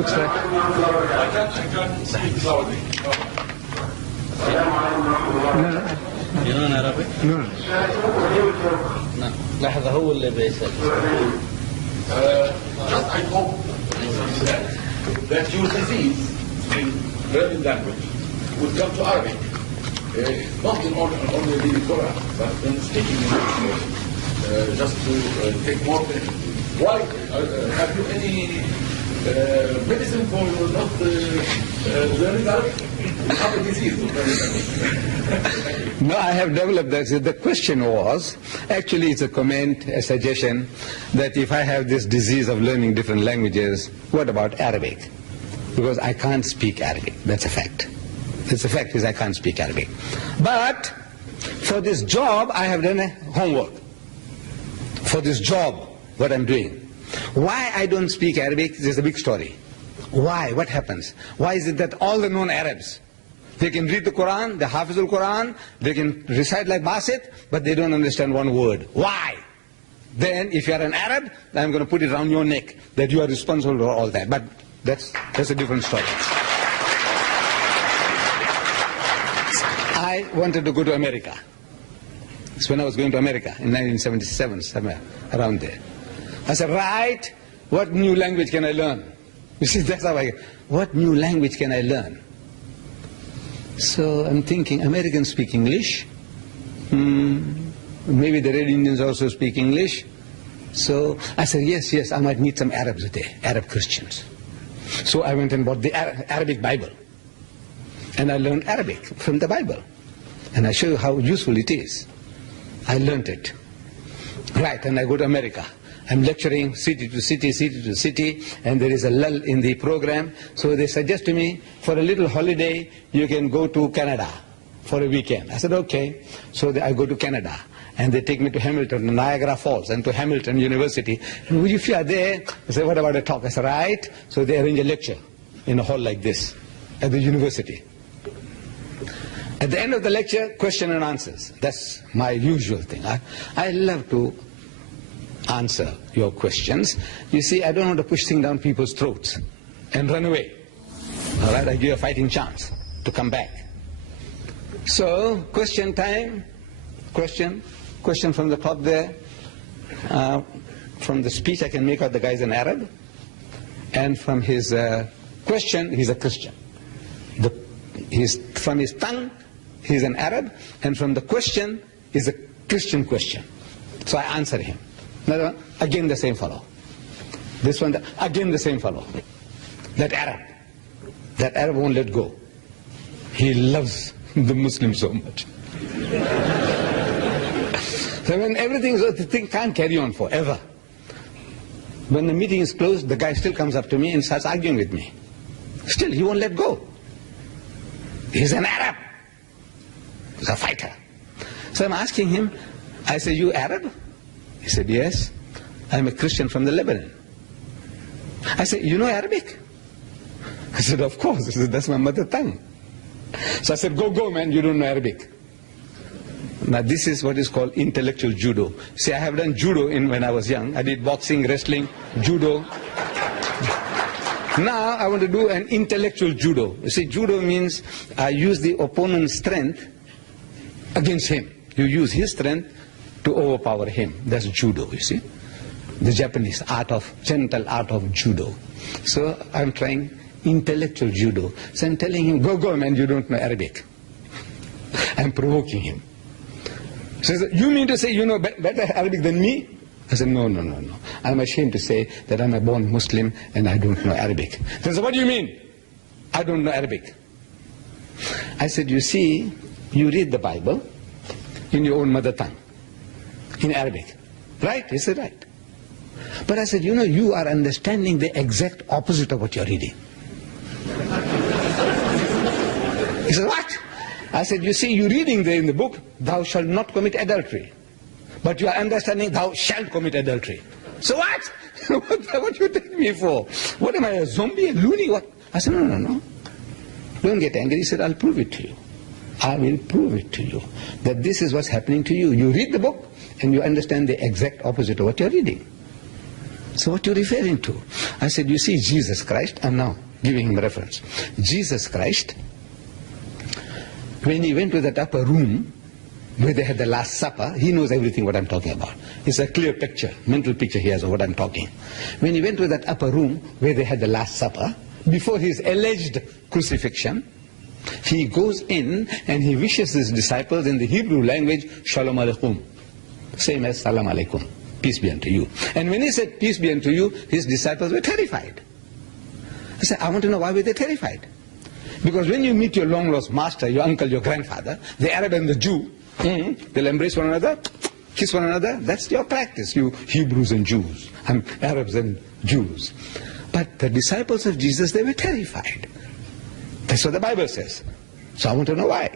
Looks like. I can't speak loudly. No. You know Arabic? No. No. لحظة هو اللي بيسأل. Just I hope that your disease in learning language will come to Arabic. Not in only reading Quran, but in speaking English. Just to take more. Why have you any medicine for not learning Arabic? You have a disease. No, I have developed that. The question was, actually it's a comment, a suggestion, that if I have this disease of learning different languages, what about Arabic? Because I can't speak Arabic. That's a fact. It's a fact is I can't speak Arabic. But for this job, I have done a homework. For this job, what I'm doing. Why I don't speak Arabic is a big story. Why? What happens? Why is it that all the known Arabs, they can read the Quran, the Hafizul Quran, they can recite like Basit, but they don't understand one word. Why? Then if you are an Arab, I'm going to put it around your neck that you are responsible for all that. But that's a different story. I wanted to go to America. It's when I was going to America in 1977, somewhere around there. I said, right, what new language can I learn? You see, that's how I get. What new language can I learn? So I'm thinking, Americans speak English. Maybe the Red Indians also speak English. So I said, yes, I might meet some Arabs there, Arab Christians. So I went and bought the Arabic Bible. And I learned Arabic from the Bible. And I show you how useful it is. I learned it. Right, and I go to America. I'm lecturing city to city, and there is a lull in the program. So they suggest to me, for a little holiday, you can go to Canada for a weekend. I said, okay. So I go to Canada, and they take me to Hamilton, Niagara Falls, and to Hamilton University. And if you are there, I said, what about a talk? I said, right. So they arrange a lecture in a hall like this at the university. At the end of the lecture, question and answers. That's my usual thing. I love to answer your questions. You see, I don't want to push things down people's throats and run away. All right, I give a fighting chance to come back. So, question time. Question from the top there. From the speech, I can make out the guy's an Arab. And from his question, he's a Christian. From his tongue, he's an Arab. And from the question, is a Christian question. So I answer him. Another one, again the same fellow. This one, again the same fellow. That Arab won't let go. He loves the Muslims so much. So when everything, the thing can't carry on forever. When the meeting is closed, the guy still comes up to me and starts arguing with me. Still, he won't let go. He's an Arab. He's a fighter. So I'm asking him, I said, you Arab? He said, yes, I'm a Christian from the Lebanon. I said, you know Arabic? I said, of course. He said, that's my mother tongue. So I said, go, man, you don't know Arabic. Now this is what is called intellectual judo. See, I have done judo when I was young. I did boxing, wrestling, judo. Now I want to do an intellectual judo. You see, judo means I use the opponent's strength against him. You use his strength to overpower him. That's judo, you see. The Japanese gentle art of judo. So I'm trying intellectual judo. So I'm telling him, go, man, you don't know Arabic. I'm provoking him. So he said, you mean to say you know better Arabic than me? I said, no. I'm ashamed to say that I'm a born Muslim and I don't know Arabic. He said, what do you mean? I don't know Arabic. I said, you see, you read the Bible in your own mother tongue. In Arabic. Right? He said, right. But I said, you know, you are understanding the exact opposite of what you're reading. He said, what? I said, you see, you're reading there in the book, thou shalt not commit adultery. But you are understanding, thou shalt commit adultery. So what? What you take me for? What am I, a zombie, a loony? What? I said, no. Don't get angry. He said, I'll prove it to you. I will prove it to you. That this is what's happening to you. You read the book, and you understand the exact opposite of what you're reading. So what are you referring to? I said, you see Jesus Christ, I'm now giving him reference. Jesus Christ, when he went to that upper room where they had the Last Supper, he knows everything what I'm talking about. It's a clear picture, mental picture he has of what I'm talking. When he went to that upper room where they had the Last Supper, before his alleged crucifixion, he goes in and he wishes his disciples in the Hebrew language, Shalom Alaikum, same as Salam Alaikum, peace be unto you. And when he said peace be unto you, his disciples were terrified. I said, I want to know why were they terrified? Because when you meet your long lost master, your uncle, your grandfather, the Arab and the Jew, they'll embrace one another, kiss one another. That's your practice, you Hebrews and Jews, and Arabs and Jews. But the disciples of Jesus, they were terrified. That's what the Bible says. So I want to know why.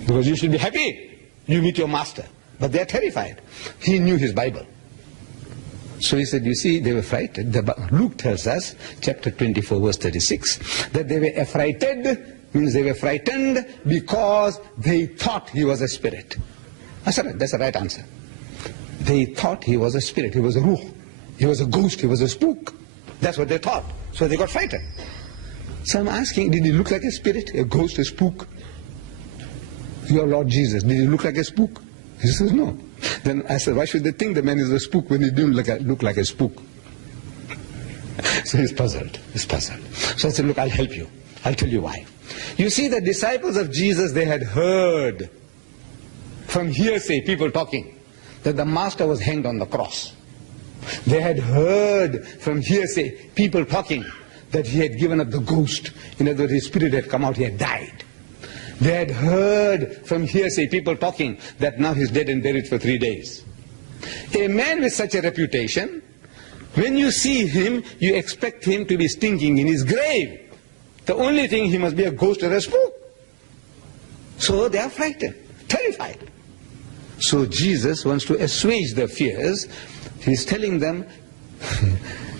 Because you should be happy you meet your master. But they're terrified. He knew his Bible. So he said, you see, they were frightened. Luke tells us, chapter 24, verse 36, that they were affrighted, means they were frightened because they thought he was a spirit. That's the right answer. They thought he was a spirit, he was a ruh, he was a ghost, he was a spook. That's what they thought. So they got frightened. So I'm asking, did he look like a spirit, a ghost, a spook? Your Lord Jesus, did he look like a spook? He says, no. Then I said, why should they think the man is a spook when he didn't look like a spook? So he's puzzled. So I said, look, I'll help you. I'll tell you why. You see, the disciples of Jesus, they had heard from hearsay, people talking, that the master was hanged on the cross. They had heard from hearsay, people talking, that he had given up the ghost. In other words, his spirit had come out, he had died. They had heard from hearsay, people talking, that now he's dead and buried for 3 days. A man with such a reputation, when you see him, you expect him to be stinking in his grave. The only thing, he must be a ghost or a spook. So they are frightened, terrified. So Jesus wants to assuage their fears. He's telling them,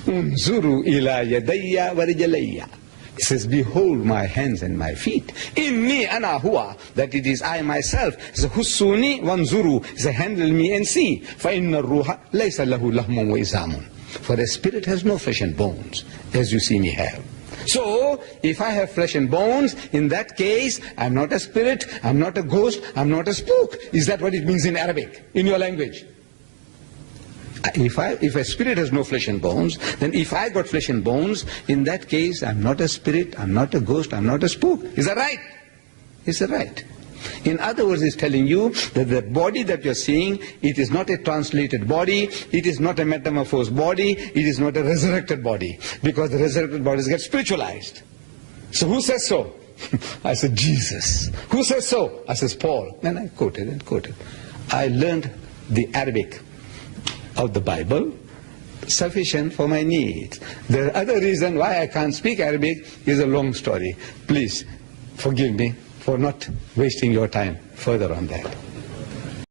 Unzuru ila yadayya wa rijlayya. He says, behold my hands and my feet. Inni ana huwa, that it is I myself. He says, Hussuni wanzuru. He says, handle me and see. Fa inna ruha laysa lahu lahmun wa izamun. For the spirit has no flesh and bones, as you see me have. So, if I have flesh and bones, in that case, I'm not a spirit, I'm not a ghost, I'm not a spook. Is that what it means in Arabic, in your language? If a spirit has no flesh and bones, then if I got flesh and bones, in that case, I'm not a spirit, I'm not a ghost, I'm not a spook. Is that right? Is that right? In other words, it's telling you that the body that you're seeing, it is not a translated body, it is not a metamorphosed body, it is not a resurrected body, because the resurrected bodies get spiritualized. So who says so? I said, Jesus. Who says so? I says, Paul. Then I quoted and quoted. I learned the Arabic of the Bible, sufficient for my needs. The other reason why I can't speak Arabic is a long story. Please forgive me for not wasting your time further on that.